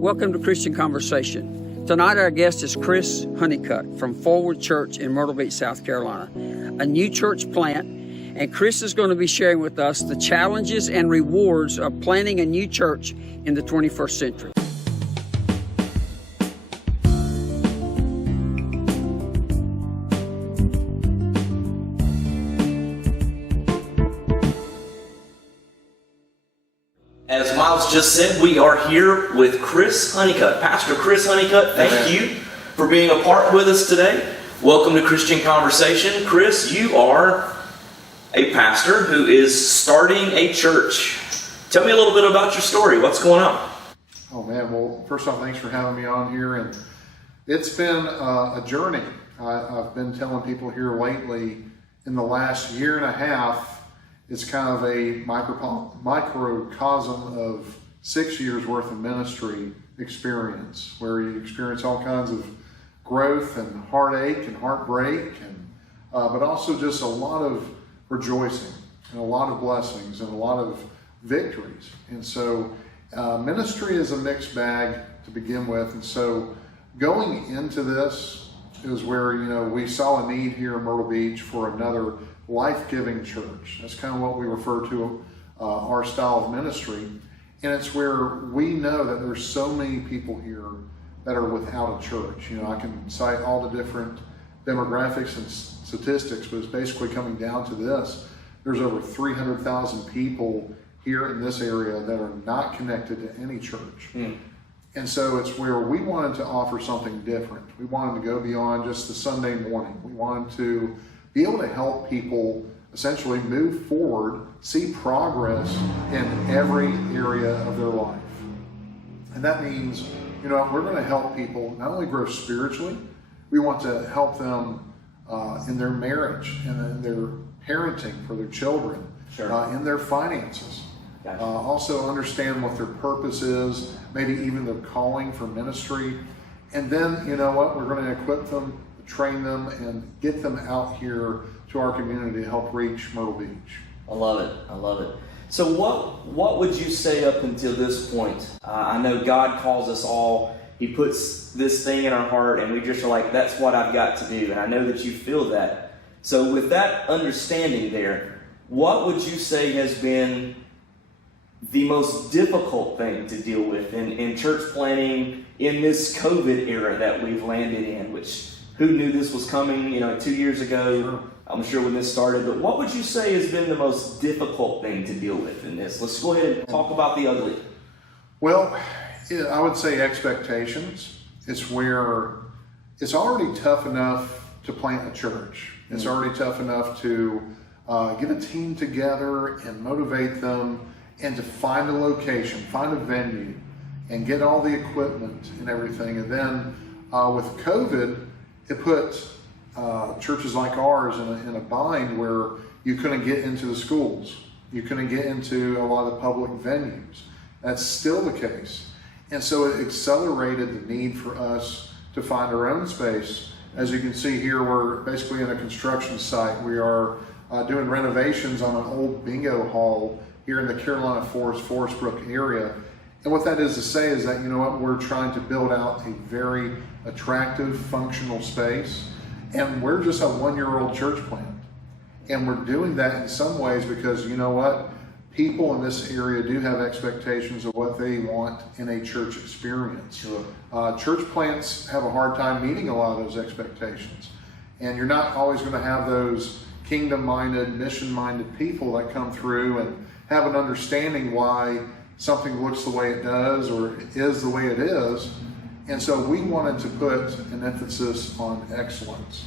Welcome to Christian Conversation. Tonight our guest is Chris Honeycutt from Forward Church in Myrtle Beach, South Carolina, a new church plant, and Chris is going to be sharing with us the challenges and rewards of planting a new church in the 21st century. As Miles just said, we are here with Chris Honeycutt. Pastor Chris Honeycutt, thank you for being a part with us today. Welcome to Christian Conversation. Chris, you are a pastor who is starting a church. Tell me a little bit about your story. What's going on? Oh man, well, first off, thanks for having me on here. And it's been a journey. I've been telling people here lately, in the last year and a half, it's kind of a microcosm of 6 years worth of ministry experience, where you experience all kinds of growth and heartache and heartbreak, and but also just a lot of rejoicing and a lot of blessings and a lot of victories. And so ministry is a mixed bag to begin with. And so going into this is where, we saw a need here in Myrtle Beach for another life-giving church. That's kind of what we refer to our style of ministry. And it's where we know that there's so many people here that are without a church. I can cite all the different demographics and statistics, but it's basically coming down to this. There's over 300,000 people here in this area that are not connected to any church. And so it's where we wanted to offer something different. We wanted to go beyond just the Sunday morning. We wanted to be able to help people essentially move forward, see progress in every area of their life. And that means, we're going to help people not only grow spiritually, we want to help them in their marriage and in their parenting for their children, in their finances. Gotcha. Also understand what their purpose is, maybe even their calling for ministry. And then, we're going to equip them, train them, and get them out here to our community to help reach Myrtle Beach. I love it. I love it. So what would you say up until this point? I know God calls us all. He puts this thing in our heart, and we just are like, that's what I've got to do. And I know that you feel that. So with that understanding there, what would you say has been the most difficult thing to deal with in church planning in this COVID era that we've landed in, which who knew this was coming, 2 years ago? Sure. I'm sure when this started, but what would you say has been the most difficult thing to deal with in this? Let's go ahead and talk about the ugly. Well, I would say expectations. It's where it's already tough enough to plant a church. It's already tough enough to get a team together and motivate them and to find a location, find a venue, and get all the equipment and everything. And then with COVID, it put churches like ours in a bind where you couldn't get into the schools. You couldn't get into a lot of the public venues. That's still the case. And so it accelerated the need for us to find our own space. As you can see here, we're basically in a construction site. We are doing renovations on an old bingo hall here in the Carolina Forest Brook area. And what that is to say is that, we're trying to build out a very attractive, functional space. And we're just a 1-year-old church plant. And we're doing that in some ways because, people in this area do have expectations of what they want in a church experience. Sure. Church plants have a hard time meeting a lot of those expectations. And you're not always going to have those kingdom-minded, mission-minded people that come through and have an understanding why something looks the way it does or is the way it is. And so we wanted to put an emphasis on excellence.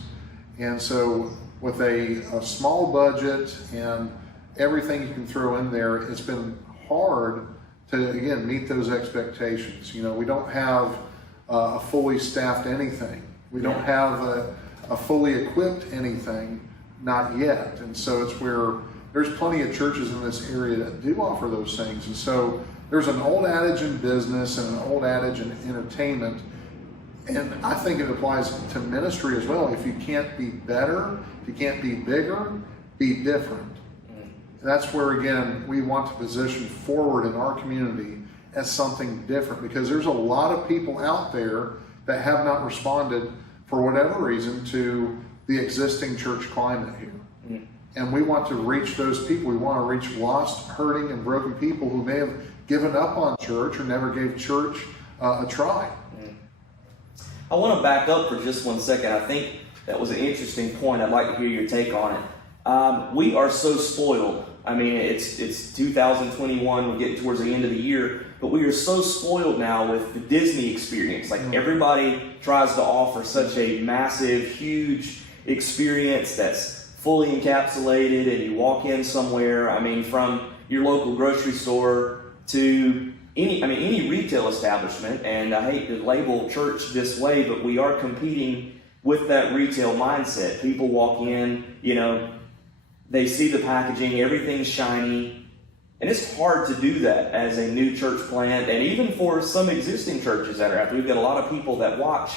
And so with a small budget and everything you can throw in there, it's been hard to, again, meet those expectations. We don't have a fully staffed anything. We don't have a fully equipped anything, not yet. And so it's where there's plenty of churches in this area that do offer those things. And so there's an old adage in business and an old adage in entertainment, and I think it applies to ministry as well. If you can't be better, if you can't be bigger, be different. And that's where, again, we want to position forward in our community as something different, because there's a lot of people out there that have not responded for whatever reason to the existing church climate here. Mm-hmm. And we want to reach those people. We want to reach lost, hurting, and broken people who may have given up on church or never gave church a try. Mm-hmm. I want to back up for just 1 second. I think that was an interesting point. I'd like to hear your take on it. We are so spoiled. I mean, it's 2021. We're getting towards the end of the year, but we are so spoiled now with the Disney experience. Like, everybody tries to offer such a massive, huge experience that's fully encapsulated, and you walk in somewhere. I mean, from your local grocery store to any retail establishment. And I hate to label church this way, but we are competing with that retail mindset. People walk in, they see the packaging, everything's shiny, and it's hard to do that as a new church plant, and even for some existing churches that are out there. We've got a lot of people that watch,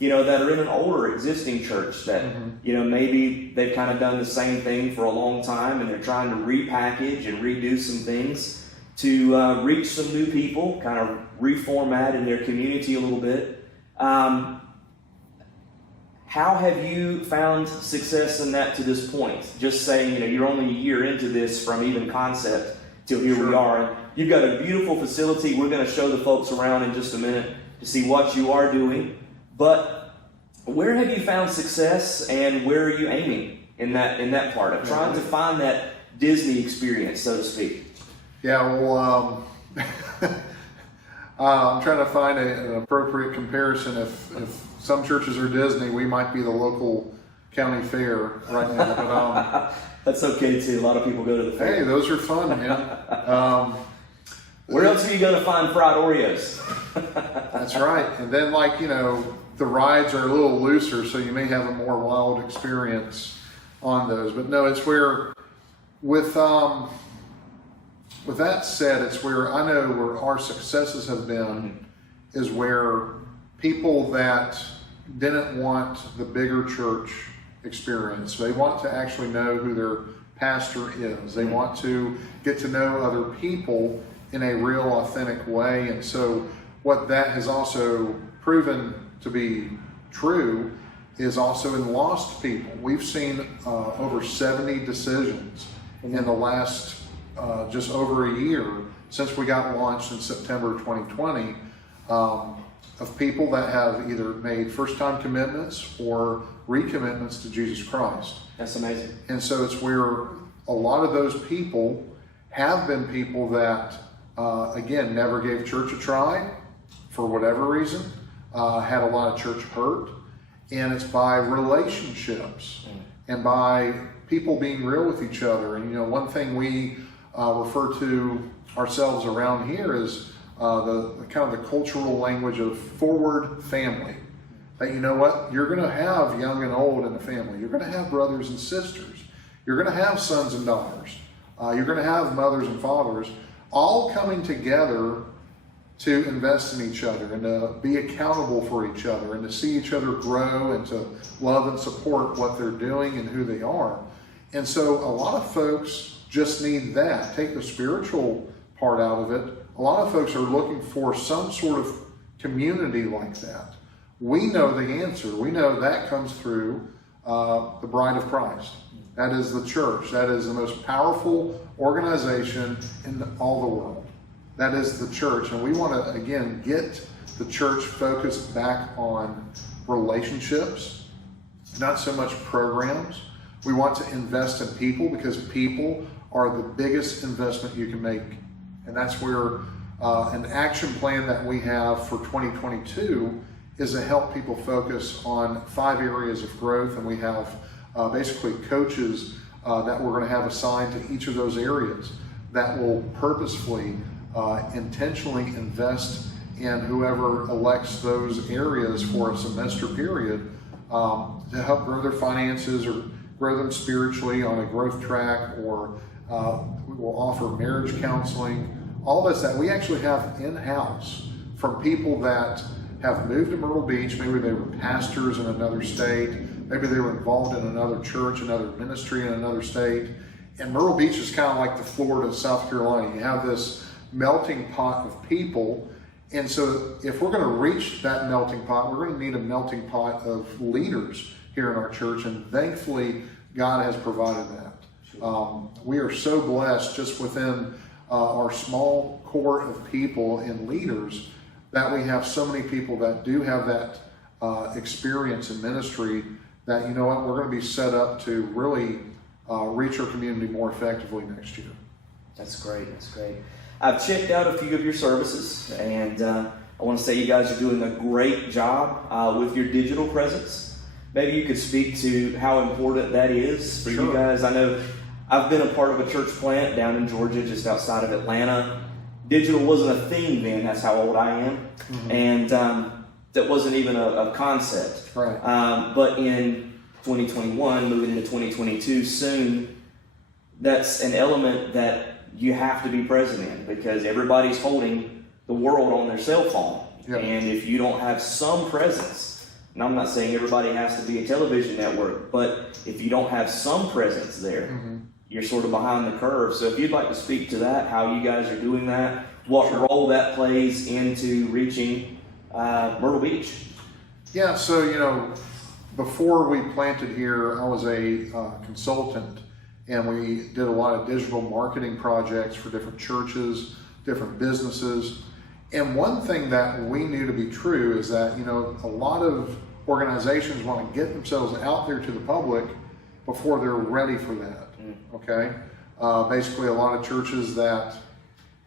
that are in an older existing church that, maybe they've kind of done the same thing for a long time, and they're trying to repackage and redo some things to reach some new people, kind of reformat in their community a little bit. How have you found success in that to this point? Just saying, you're only a year into this from even concept till here we are. You've got a beautiful facility. We're going to show the folks around in just a minute to see what you are doing. But where have you found success, and where are you aiming in that part of trying to find that Disney experience, so to speak? Yeah, well, I'm trying to find an appropriate comparison. If some churches are Disney, we might be the local county fair right now. But that's okay too. A lot of people go to the fair. Hey, those are fun, man. Where else are you going to find fried Oreos? That's right. And then, the rides are a little looser, so you may have a more wild experience on those. But no, it's where, with that said, it's where I know where our successes have been is where people that didn't want the bigger church experience, they want to actually know who their pastor is. They want to get to know other people in a real, authentic way. And so what that has also proven to be true is also in lost people. We've seen over 70 decisions in the last just over a year since we got launched in September 2020 of people that have either made first-time commitments or recommitments to Jesus Christ. That's amazing. And so it's where a lot of those people have been people that, again, never gave church a try for whatever reason, had a lot of church hurt, and it's by relationships and by people being real with each other. And one thing we refer to ourselves around here is the kind of the cultural language of forward family. That you're going to have young and old in a family. You're going to have brothers and sisters. You're going to have sons and daughters. You're going to have mothers and fathers, all coming together to invest in each other and to be accountable for each other and to see each other grow and to love and support what they're doing and who they are. And so a lot of folks just need that. Take the spiritual part out of it. A lot of folks are looking for some sort of community like that. We know the answer. We know that comes through the bride of Christ. That is the church. That is the most powerful organization in all the world. That is the church. And we want to, again, get the church focused back on relationships, not so much programs. We want to invest in people because people are the biggest investment you can make. And that's where an action plan that we have for 2022 is to help people focus on 5 areas of growth. And we have basically coaches that we're going to have assigned to each of those areas that will purposefully, intentionally invest in whoever elects those areas for a semester period to help grow their finances or grow them spiritually on a growth track, or we will offer marriage counseling. All this that we actually have in-house from people that have moved to Myrtle Beach. Maybe they were pastors in another state. Maybe they were involved in another church, another ministry in another state. And Myrtle Beach is kind of like the Florida, South Carolina. You have this melting pot of people. And so if we're going to reach that melting pot, we're going to need a melting pot of leaders here in our church. And thankfully, God has provided that. We are so blessed just within our small core of people and leaders that we have so many people that do have that experience in ministry that, you know what, we're going to be set up to really reach our community more effectively next year. That's great. That's great. I've checked out a few of your services, and I want to say you guys are doing a great job with your digital presence. Maybe you could speak to how important that is for you guys. I know I've been a part of a church plant down in Georgia, just outside of Atlanta. Digital wasn't a thing then. That's how old I am. Mm-hmm. And that wasn't even a concept. Right. But in 2021, moving into 2022 soon, that's an element that you have to be present in, because everybody's holding the world on their cell phone. Yep. And if you don't have some presence, and I'm not saying everybody has to be a television network, but if you don't have some presence there, mm-hmm. you're sort of behind the curve. So if you'd like to speak to that, how you guys are doing that, what role that plays into reaching Myrtle Beach. Yeah, so, you know, before we planted here, I was a consultant, and we did a lot of digital marketing projects for different churches, different businesses. And one thing that we knew to be true is that, you know, a lot of organizations want to get themselves out there to the public before they're ready for that, okay? Basically, a lot of churches that,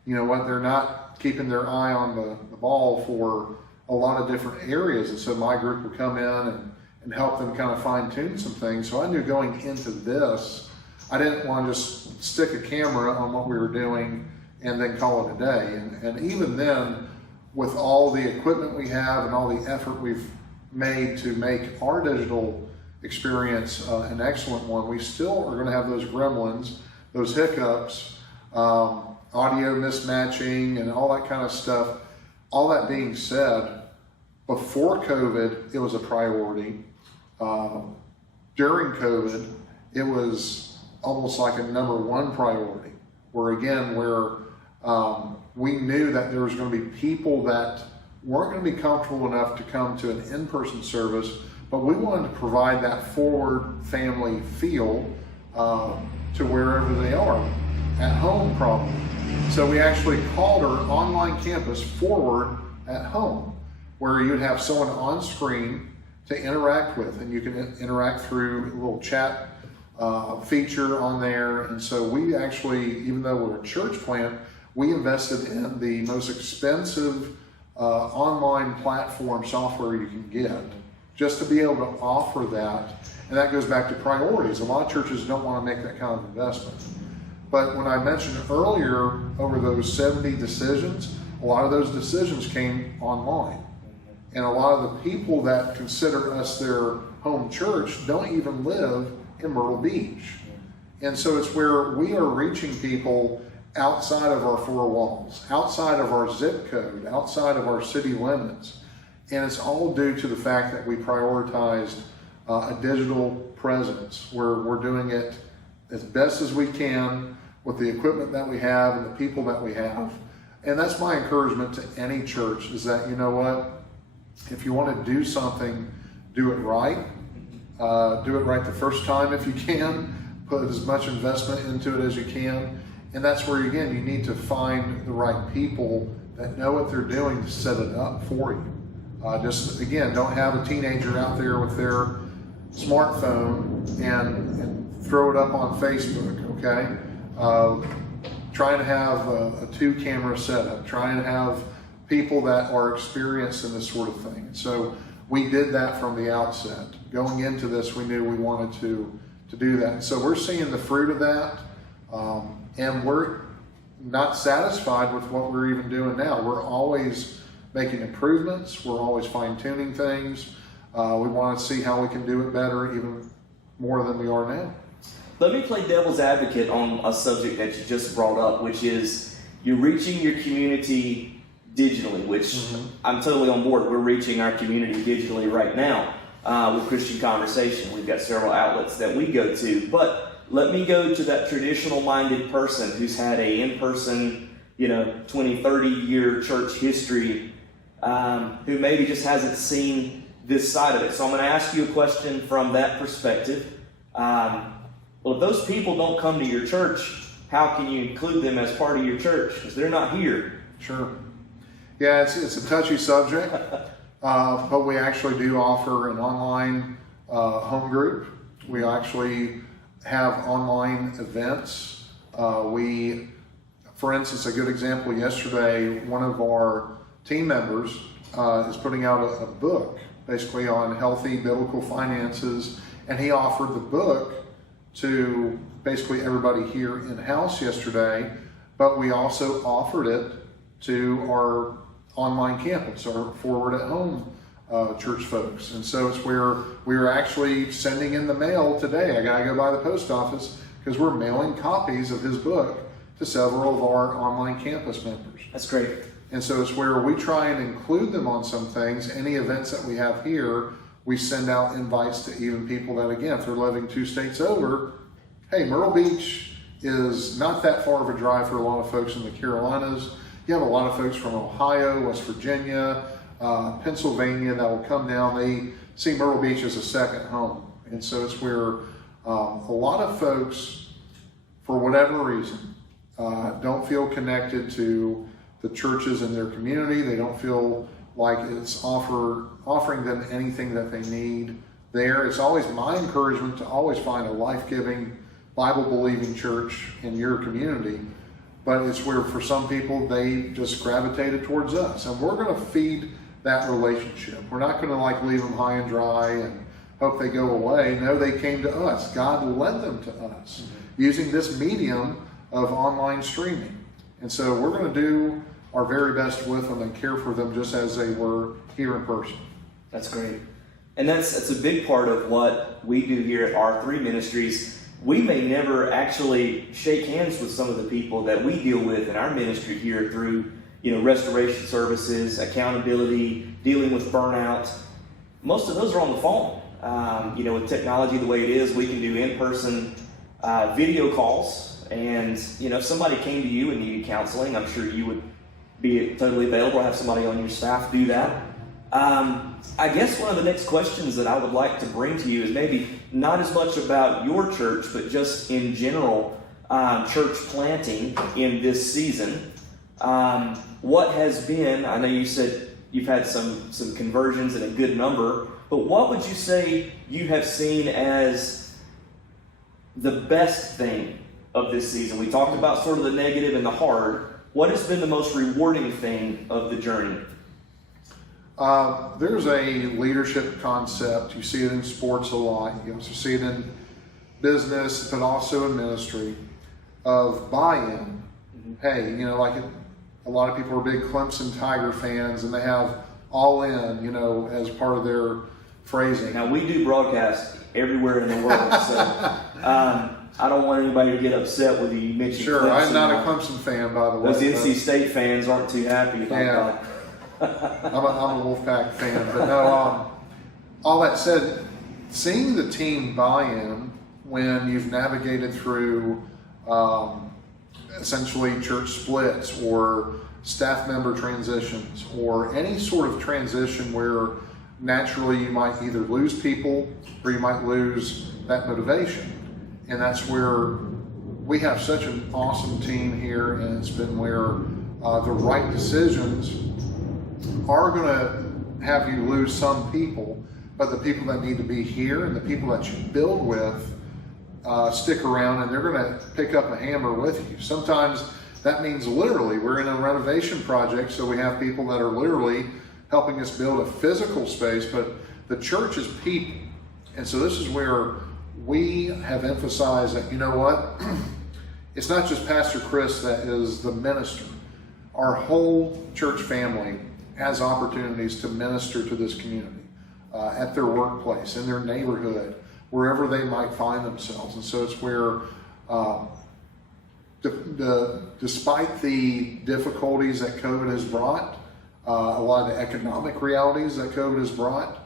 you know what, they're not keeping their eye on the ball for a lot of different areas. And so my group would come in and help them kind of fine tune some things. So I knew going into this, I didn't want to just stick a camera on what we were doing and then call it a day. And even then, with all the equipment we have and all the effort we've made to make our digital experience an excellent one, we still are going to have those gremlins, those hiccups, audio mismatching and all that kind of stuff. All that being said, before COVID, it was a priority. During COVID, it was almost like a number one priority, where we knew that there was going to be people that weren't going to be comfortable enough to come to an in-person service, but we wanted to provide that forward family feel to wherever they are, at home probably. So we actually called our online campus Forward at Home, where you'd have someone on screen to interact with, and you can interact through a little chat feature on there. And so we actually, even though we're a church plant, we invested in the most expensive online platform software you can get, just to be able to offer that. And that goes back to priorities. A lot of churches don't want to make that kind of investment. But when I mentioned earlier, over those 70 decisions, a lot of those decisions came online. And a lot of the people that consider us their home church don't even live in Myrtle Beach. And so it's where we are reaching people outside of our four walls, outside of our zip code, outside of our city limits. And it's all due to the fact that we prioritized a digital presence, where we're doing it as best as we can with the equipment that we have and the people that we have. And that's my encouragement to any church, is that, you know what, if you want to do something, do it right. Do it right the first time if you can. Put as much investment into it as you can. And that's where, again, you need to find the right people that know what they're doing to set it up for you. Just, again, don't have a teenager out there with their smartphone and throw it up on Facebook, okay? Trying to have a 2-camera setup, trying to have people that are experienced in this sort of thing. So we did that from the outset. Going into this, we knew we wanted to do that. And so we're seeing the fruit of that, and we're not satisfied with what we're even doing now. We're always making improvements. We're always fine-tuning things. We want to see how we can do it better, even more than we are now. Let me play devil's advocate on a subject that you just brought up, which is you're reaching your community digitally, which I'm totally on board. We're reaching our community digitally right now with Christian Conversation. We've got several outlets that we go to. But let me go to that traditional-minded person who's had an in-person 20, 30-year church history, who maybe just hasn't seen this side of it. So I'm going to ask you a question from that perspective. Well, if those people don't come to your church, how can you include them as part of your church? Because they're not here. Sure. Yeah, it's a touchy subject, but we actually do offer an online home group. We actually have online events. For instance, a good example, yesterday, one of our team members is putting out a book basically on healthy biblical finances, and he offered the book to basically everybody here in-house yesterday, but we also offered it to our online campus, our Forward at Home church folks. And so it's where we are actually sending in the mail today. I gotta go by the post office because we're mailing copies of his book to several of our online campus members. That's great. And so it's where we try and include them on some things. Any events that we have here, we send out invites to even people that, again, if they're living 2 states over, hey, Myrtle Beach is not that far of a drive for a lot of folks in the Carolinas. You have a lot of folks from Ohio, West Virginia, Pennsylvania that will come down. They see Myrtle Beach as a second home. And so it's where a lot of folks, for whatever reason, don't feel connected to the churches in their community. They don't feel like it's offering them anything that they need there. It's always my encouragement to always find a life-giving, Bible-believing church in your community. But it's where for some people, they just gravitated towards us. And we're going to feed that relationship. We're not going to leave them high and dry and hope they go away. No, they came to us. God led them to us using this medium of online streaming. And so we're going to do our very best with them and care for them just as they were here in person. That's great. And that's a big part of what we do here at R3 Ministries. We may never actually shake hands with some of the people that we deal with in our ministry here through, restoration services, accountability, dealing with burnout. Most of those are on the phone. With technology the way it is, we can do in-person video calls. And, if somebody came to you and needed counseling, I'm sure you would be totally available, have somebody on your staff do that. I guess one of the next questions that I would like to bring to you is maybe not as much about your church, but just in general, church planting in this season. What has been, I know you said you've had some conversions and a good number, but what would you say you have seen as the best thing of this season? We talked about sort of the negative and the hard. What has been the most rewarding thing of the journey? There's a leadership concept. You see it in sports a lot. You also see it in business, but also in ministry, of buy-in. Hey, a lot of people are big Clemson Tiger fans, and they have all in, as part of their phrasing. Now, we do broadcast everywhere in the world, so I don't want anybody to get upset with you mentioning Sure, Clemson. I'm not a Clemson fan, by the way. Those NC State fans aren't too happy about that. I'm a Wolfpack fan, but no. All that said, seeing the team buy-in when you've navigated through essentially church splits or staff member transitions or any sort of transition where naturally you might either lose people or you might lose that motivation. And that's where we have such an awesome team here, and it's been where the right decisions are going to have you lose some people, but the people that need to be here and the people that you build with stick around, and they're going to pick up a hammer with you. Sometimes that means literally we're in a renovation project, so we have people that are literally helping us build a physical space, but the church is people. And so this is where we have emphasized that, it's not just Pastor Chris that is the minister. Our whole church family has opportunities to minister to this community at their workplace, in their neighborhood, wherever they might find themselves. And so it's where, despite the difficulties that COVID has brought, a lot of the economic realities that COVID has brought,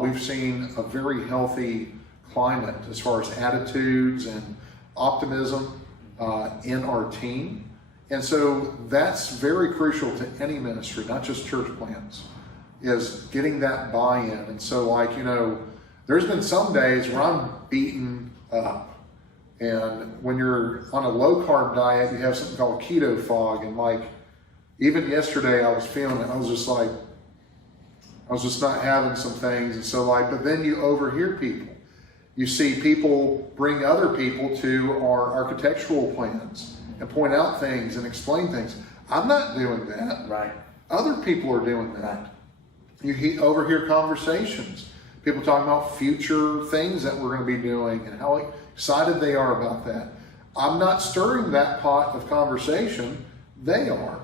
we've seen a very healthy climate as far as attitudes and optimism in our team. And so that's very crucial to any ministry, not just church plants, is getting that buy-in. And so, like, you know, there's been some days where I'm beaten up. And when you're on a low-carb diet, you have something called keto fog. And, like, even yesterday I was feeling it. I was just not having some things. And so, like, but then you overhear people. You see people bring other people to our architectural plans and point out things and explain things. I'm not doing that. Right. Other people are doing that. You overhear conversations. People talking about future things that we're going to be doing and how excited they are about that. I'm not stirring that pot of conversation. They are.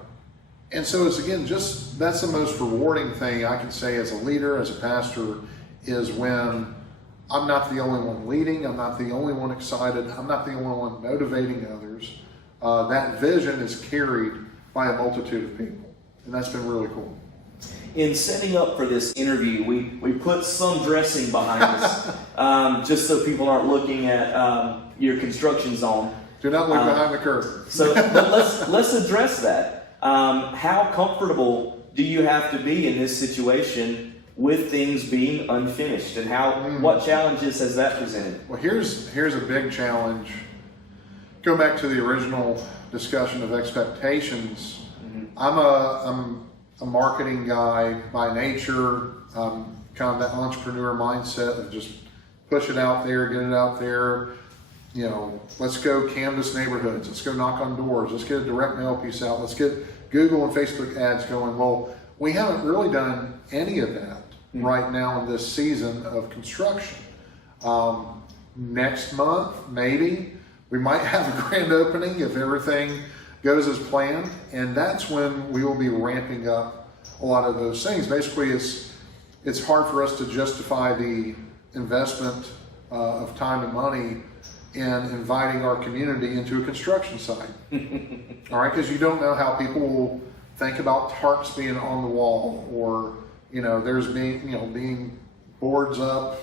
And so it's, again, just that's the most rewarding thing I can say as a leader, as a pastor, is when I'm not the only one leading, I'm not the only one excited, I'm not the only one motivating others. That vision is carried by a multitude of people. And that's been really cool. In setting up for this interview, we put some dressing behind us, just so people aren't looking at your construction zone. Do not look behind the curtain. So let's address that. How comfortable do you have to be in this situation with things being unfinished, and what challenges has that presented? Well, here's a big challenge. Go back to the original discussion of expectations. I'm a marketing guy by nature. Kind of that entrepreneur mindset of just push it out there, get it out there. You know, let's go canvass neighborhoods. Let's go knock on doors. Let's get a direct mail piece out. Let's get Google and Facebook ads going. Well, we haven't really done any of that right now in this season of construction. Next month, maybe, we might have a grand opening if everything goes as planned, and that's when we will be ramping up a lot of those things. Basically, it's hard for us to justify the investment of time and money in inviting our community into a construction site. All right, because you don't know how people will think about tarps being on the wall, or there's being boards up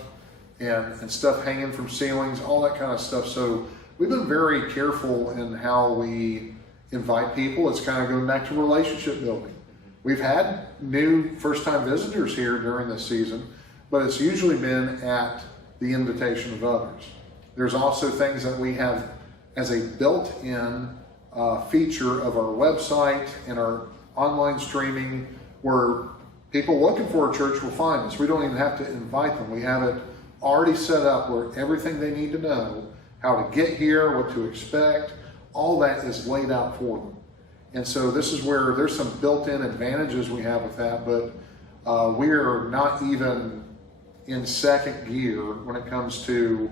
and stuff hanging from ceilings, all that kind of stuff. So we've been very careful in how we invite people. It's kind of going back to relationship building. We've had new first-time visitors here during this season, but it's usually been at the invitation of others. There's also things that we have as a built-in feature of our website and our online streaming, where people looking for a church will find us. We don't even have to invite them. We have it already set up where everything they need to know, how to get here, what to expect, all that is laid out for them. And so this is where there's some built-in advantages we have with that, but we are not even in second gear when it comes to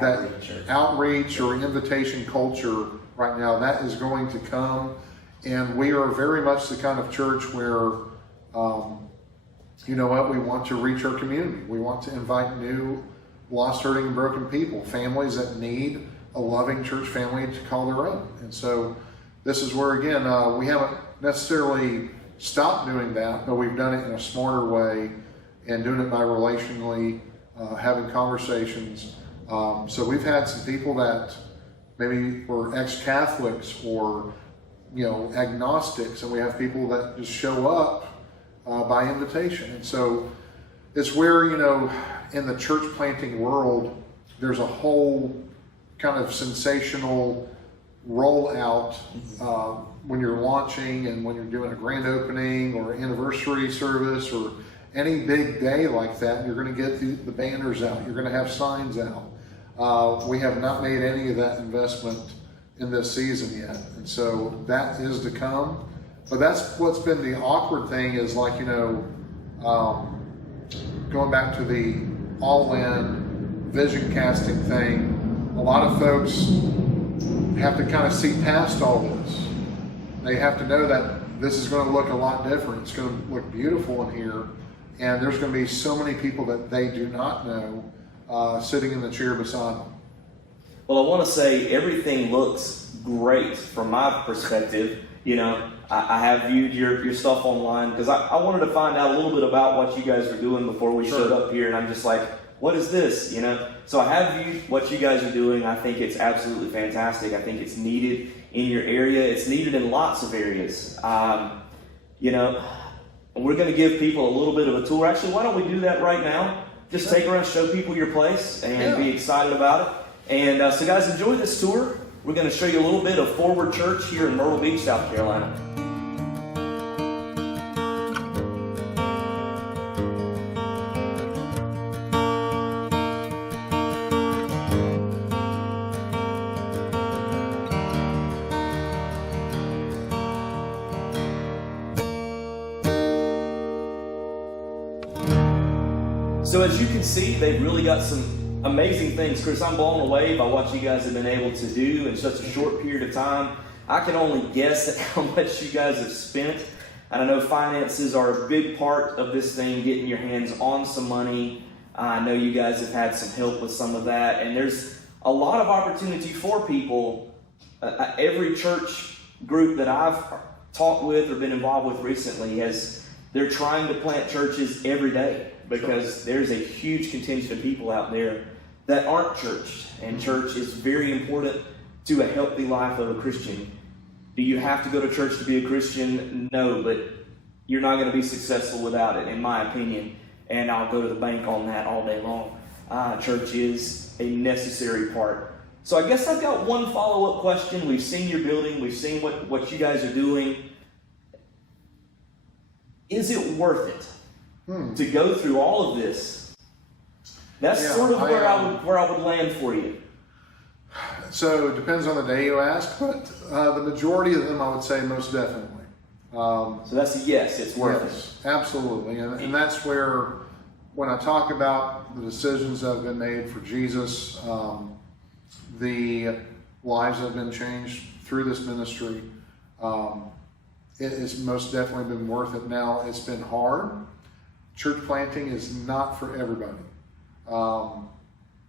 that outreach or invitation culture right now. That is going to come, and we are very much the kind of church where, we want to reach our community. We want to invite new lost, hurting, and broken people, families that need a loving church family to call their own. And so this is where, again, we haven't necessarily stopped doing that, but we've done it in a smarter way and doing it by relationally having conversations. So we've had some people that maybe were ex-Catholics or, agnostics, and we have people that just show up by invitation. And so it's where, in the church planting world, there's a whole kind of sensational rollout when you're launching and when you're doing a grand opening or anniversary service or any big day like that. You're going to get the banners out. You're going to have signs out. We have not made any of that investment in this season yet. And so that is to come. But that's what's been the awkward thing is going back to the all-in vision casting thing, a lot of folks have to kind of see past all this. They have to know that this is going to look a lot different. It's going to look beautiful in here, and there's going to be so many people that they do not know sitting in the chair beside them. Well, I want to say everything looks great from my perspective. I have viewed your stuff online because I wanted to find out a little bit about what you guys were doing before we showed up here, and I'm just like, what is this? So I have viewed what you guys are doing. I think it's absolutely fantastic. I think it's needed in your area. It's needed in lots of areas. You know, we're going to give people a little bit of a tour. Actually, why don't we do that right now? Just take around, show people your place, and be excited about it. And so guys, enjoy this tour. We're going to show you a little bit of Forward Church here in Myrtle Beach, South Carolina. So as you can see, they've really got some amazing things. Chris, I'm blown away by what you guys have been able to do in such a short period of time. I can only guess at how much you guys have spent. And I know finances are a big part of this thing, getting your hands on some money. I know you guys have had some help with some of that. And there's a lot of opportunity for people. Every church group that I've talked with or been involved with recently they're trying to plant churches every day, because there's a huge contingent of people out there that aren't churched. And church is very important to a healthy life of a Christian. Do you have to go to church to be a Christian? No, but you're not going to be successful without it, in my opinion. And I'll go to the bank on that all day long. Church is a necessary part. So I guess I've got one follow-up question. We've seen your building. We've seen what you guys are doing. Is it worth it to go through all of this? That's sort of where I would land for you. So it depends on the day you ask, but the majority of them, I would say, most definitely. So that's a yes. It's worth it. Absolutely, and that's where, when I talk about the decisions that have been made for Jesus, the lives that have been changed through this ministry. It has most definitely been worth it. Now, it's been hard. Church planting is not for everybody.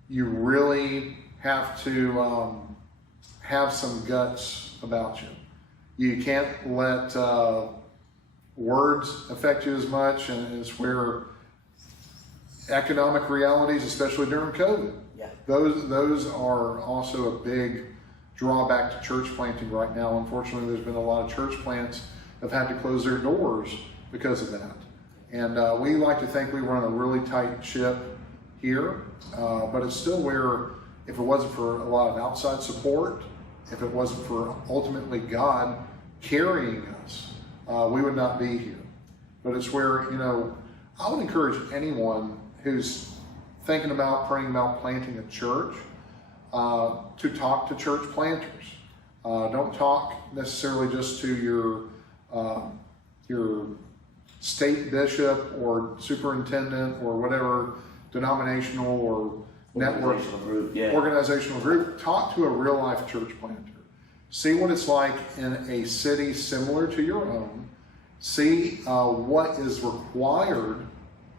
You really have to have some guts about you. You can't let words affect you as much, and it's where economic realities, especially during COVID, those are also a big drawback to church planting right now. Unfortunately, there's been a lot of church plants have had to close their doors because of that. And we like to think we run a really tight ship here, but it's still where, if it wasn't for a lot of outside support, if it wasn't for ultimately God carrying us, we would not be here. But it's where, I would encourage anyone who's thinking about, praying about planting a church, to talk to church planters. Don't talk necessarily just to your state bishop or superintendent or whatever denominational or network organizational group. Talk to a real life church planter. See what it's like in a city similar to your own. See what is required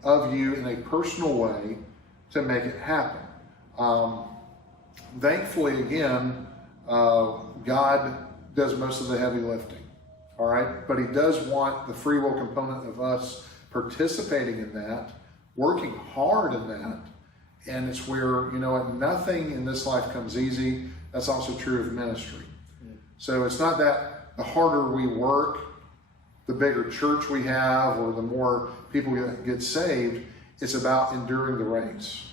of you in a personal way to make it happen. Thankfully, again, God does most of the heavy lifting. All right, but He does want the free will component of us participating in that, working hard in that, and it's where, nothing in this life comes easy. That's also true of ministry. So it's not that the harder we work, the bigger church we have, or the more people get saved. It's about enduring the race.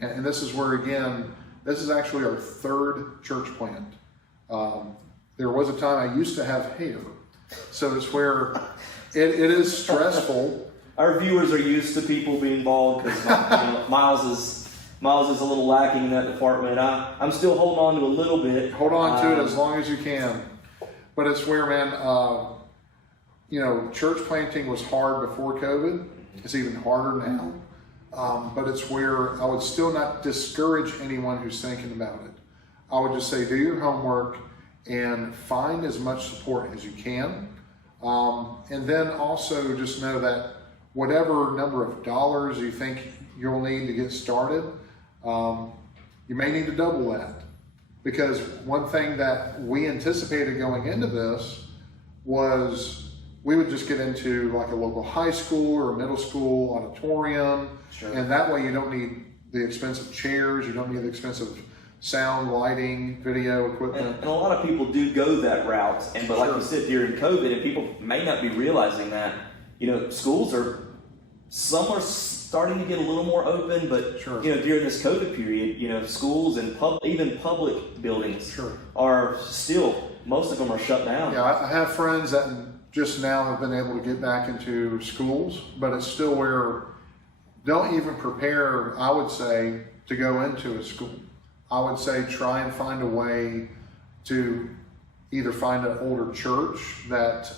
And this is where, again, this is actually our third church plant. There was a time I used to have hair. So it's where it is stressful. Our viewers are used to people being bald because Miles is a little lacking in that department. I'm still holding on to a little bit. Hold on to it as long as you can. But it's where, man, church planting was hard before COVID. It's even harder now. But it's where I would still not discourage anyone who's thinking about it. I would just say, do your homework and find as much support as you can. And then also just know that whatever number of dollars you think you'll need to get started, you may need to double that. Because one thing that we anticipated going into this was we would just get into like a local high school or a middle school auditorium. Sure. And that way you don't need the expensive chairs, you don't need the expensive sound, lighting, video equipment. And a lot of people do go that route, but like you said, during COVID, and people may not be realizing that, schools some are starting to get a little more open, but during this COVID period, schools and even public buildings are still, most of them are shut down. Yeah, I have friends that just now have been able to get back into schools, but it's still where don't even prepare, I would say, to go into a school. I would say try and find a way to either find an older church that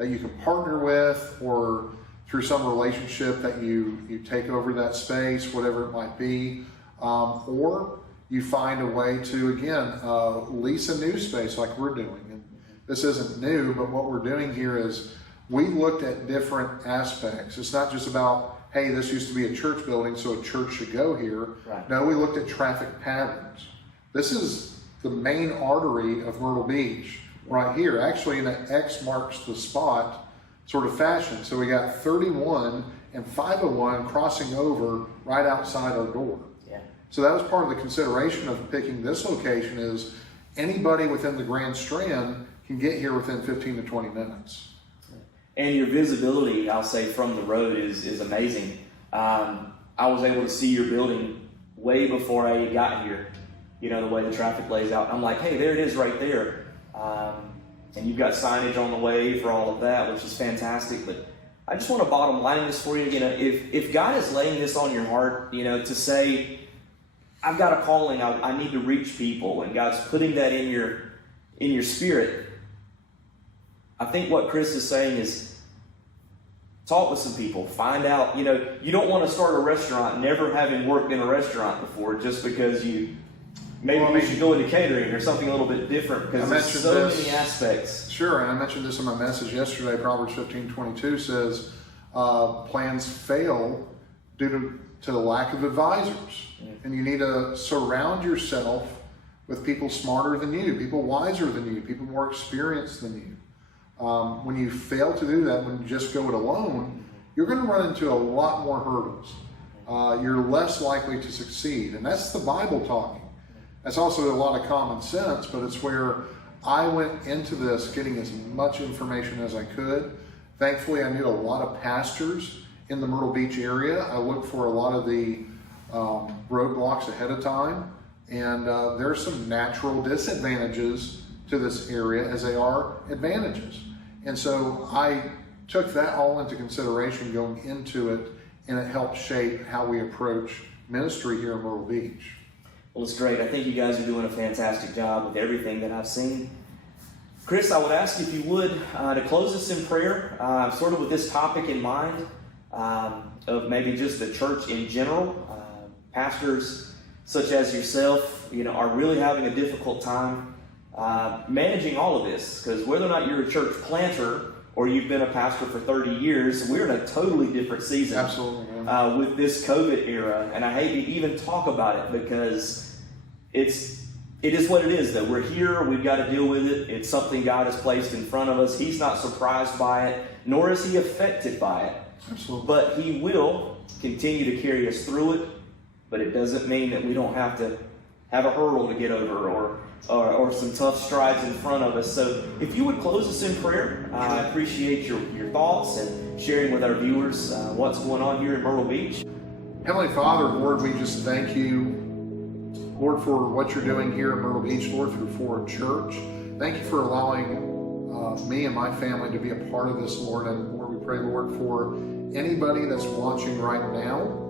you can partner with, or through some relationship that you take over that space, whatever it might be, or you find a way to, again, lease a new space like we're doing. And this isn't new, but what we're doing here is we looked at different aspects. It's not just about, hey, this used to be a church building, so a church should go here. Right. No, we looked at traffic patterns. This is the main artery of Myrtle Beach right here, actually in an X marks the spot sort of fashion. So we got 31 and 501 crossing over right outside our door. Yeah. So that was part of the consideration of picking this location, is anybody within the Grand Strand can get here within 15 to 20 minutes. And your visibility, I'll say, from the road is amazing. I was able to see your building way before I got here, the way the traffic lays out. I'm like, hey, there it is right there. And you've got signage on the way for all of that, which is fantastic. But I just want to bottom line this for you. If God is laying this on your heart, to say, I've got a calling, I need to reach people, and God's putting that in your spirit, I think what Chris is saying is, talk with some people, find out, you don't want to start a restaurant never having worked in a restaurant before just because you should go into catering or something a little bit different, because there's so many aspects. Sure, and I mentioned this in my message yesterday. Proverbs 15:22 says, plans fail due to the lack of advisors. And you need to surround yourself with people smarter than you, people wiser than you, people more experienced than you. When you fail to do that, when you just go it alone, you're going to run into a lot more hurdles. You're less likely to succeed. And that's the Bible talking. That's also a lot of common sense, but it's where I went into this getting as much information as I could. Thankfully, I knew a lot of pastors in the Myrtle Beach area. I looked for a lot of the roadblocks ahead of time. And there's some natural disadvantages to this area as they are advantages. And so I took that all into consideration going into it, and it helped shape how we approach ministry here in Myrtle Beach. Well, it's great. I think you guys are doing a fantastic job with everything that I've seen. Chris, I would ask if you would, to close us in prayer, sort of with this topic in mind, of maybe just the church in general. Pastors such as yourself, are really having a difficult time managing all of this, because whether or not you're a church planter or you've been a pastor for 30 years, we're in a totally different season. Absolutely, with this COVID era. And I hate to even talk about it, because it is what it is, though. We're here, we've got to deal with it. It's something God has placed in front of us. He's not surprised by it, nor is he affected by it. Absolutely. But he will continue to carry us through it. But it doesn't mean that we don't have to have a hurdle to get over, or some tough strides in front of us. So if you would close us in prayer, I appreciate your thoughts and sharing with our viewers what's going on here in Myrtle Beach. Heavenly Father, Lord, we just thank you, Lord, for what you're doing here in Myrtle Beach, Lord, through Forward Church. Thank you for allowing me and my family to be a part of this, Lord. And Lord, we pray, Lord, for anybody that's watching right now,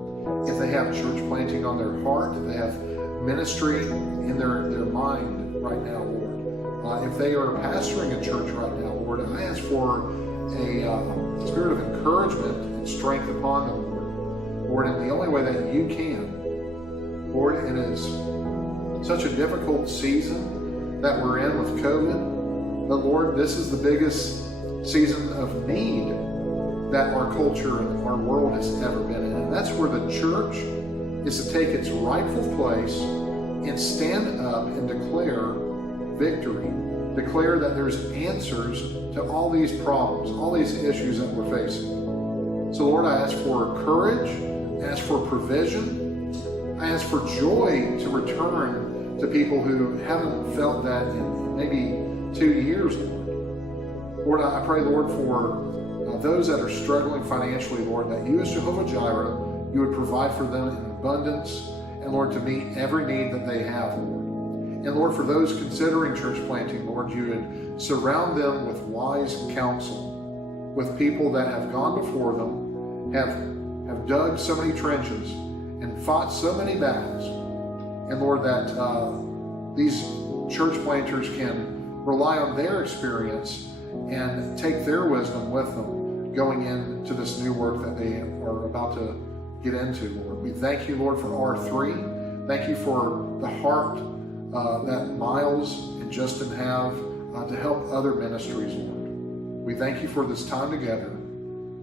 if they have church planting on their heart, if they have ministry in their mind right now, Lord. If they are pastoring a church right now, Lord, I ask for a spirit of encouragement and strength upon them, Lord. Lord, in the only way that you can. Lord, it is such a difficult season that we're in with COVID, but Lord, this is the biggest season of need that our culture and our world has ever been in. And that's where the church is to take its rightful place and stand up and declare victory. Declare that there's answers to all these problems, all these issues that we're facing. So Lord, I ask for courage, I ask for provision, I ask for joy to return to people who haven't felt that in maybe 2 years, Lord. Lord, I pray, Lord, for those that are struggling financially, Lord, that you as Jehovah Jireh, you would provide for them in abundance, and Lord, to meet every need that they have, Lord. And Lord, for those considering church planting, Lord, you would surround them with wise counsel, with people that have gone before them, have dug so many trenches and fought so many battles. And Lord, that these church planters can rely on their experience and take their wisdom with them going into this new work that they are about to get into, Lord. We thank you, Lord, for R3. Thank you for the heart that Miles and Justin have to help other ministries, Lord. We thank you for this time together.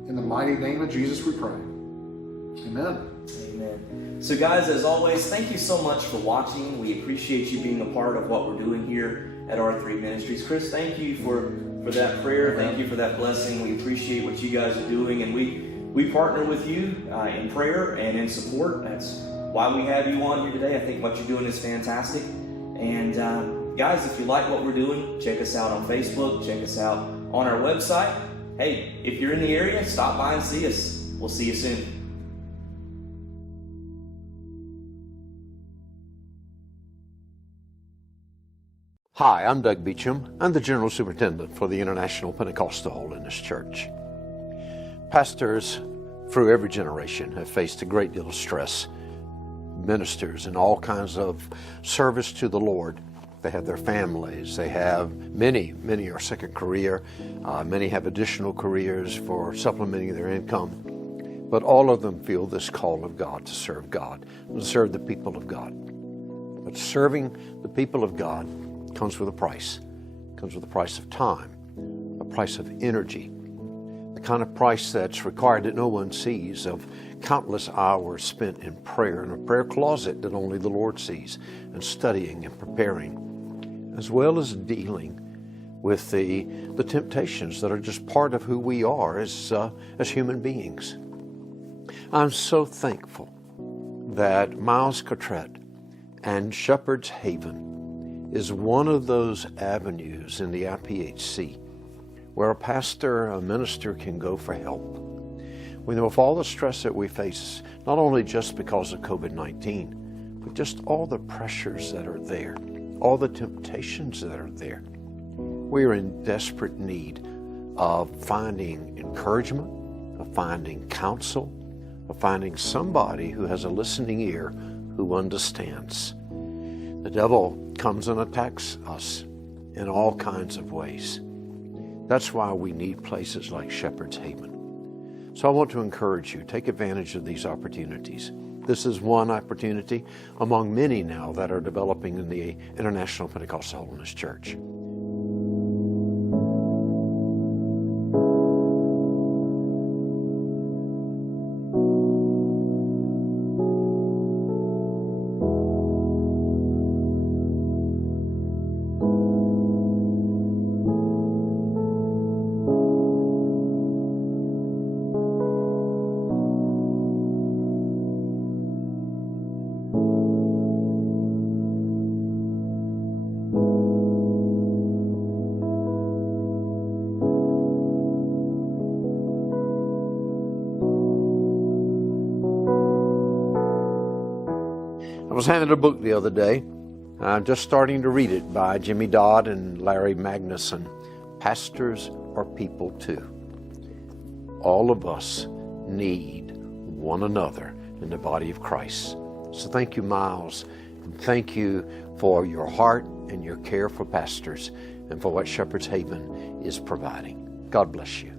In the mighty name of Jesus we pray. Amen. Amen. So guys, as always, thank you so much for watching. We appreciate you being a part of what we're doing here at R3 Ministries. Chris, thank you for that prayer. Thank you for that blessing. We appreciate what you guys are doing, and we partner with you in prayer and in support. That's why we have you on here today. I think what you're doing is fantastic. And guys, if you like what we're doing, check us out on Facebook, check us out on our website. Hey, if you're in the area, stop by and see us. We'll see you soon. Hi, I'm Doug Beecham. I'm the General Superintendent for the International Pentecostal Holiness Church. Pastors through every generation have faced a great deal of stress. Ministers in all kinds of service to the Lord. They have their families. They have many are second career. Many have additional careers for supplementing their income. But all of them feel this call of God to serve God, to serve the people of God. But serving the people of God comes with a price. It comes with a price of time, a price of energy, the kind of price that's required that no one sees, of countless hours spent in prayer, in a prayer closet that only the Lord sees, and studying and preparing, as well as dealing with the temptations that are just part of who we are as human beings. I'm so thankful that Miles Cottrett and Shepherd's Haven is one of those avenues in the IPHC where a pastor, a minister can go for help. We know of all the stress that we face, not only just because of COVID-19, but just all the pressures that are there, all the temptations that are there. We are in desperate need of finding encouragement, of finding counsel, of finding somebody who has a listening ear, who understands. The devil comes and attacks us in all kinds of ways. That's why we need places like Shepherd's Haven. So I want to encourage you, take advantage of these opportunities. This is one opportunity among many now that are developing in the International Pentecostal Holiness Church. I was handed a book the other day. I'm just starting to read it, by Jimmy Dodd and Larry Magnuson. Pastors are people too. All of us need one another in the body of Christ. So thank you, Miles, and thank you for your heart and your care for pastors and for what Shepherd's Haven is providing. God bless you.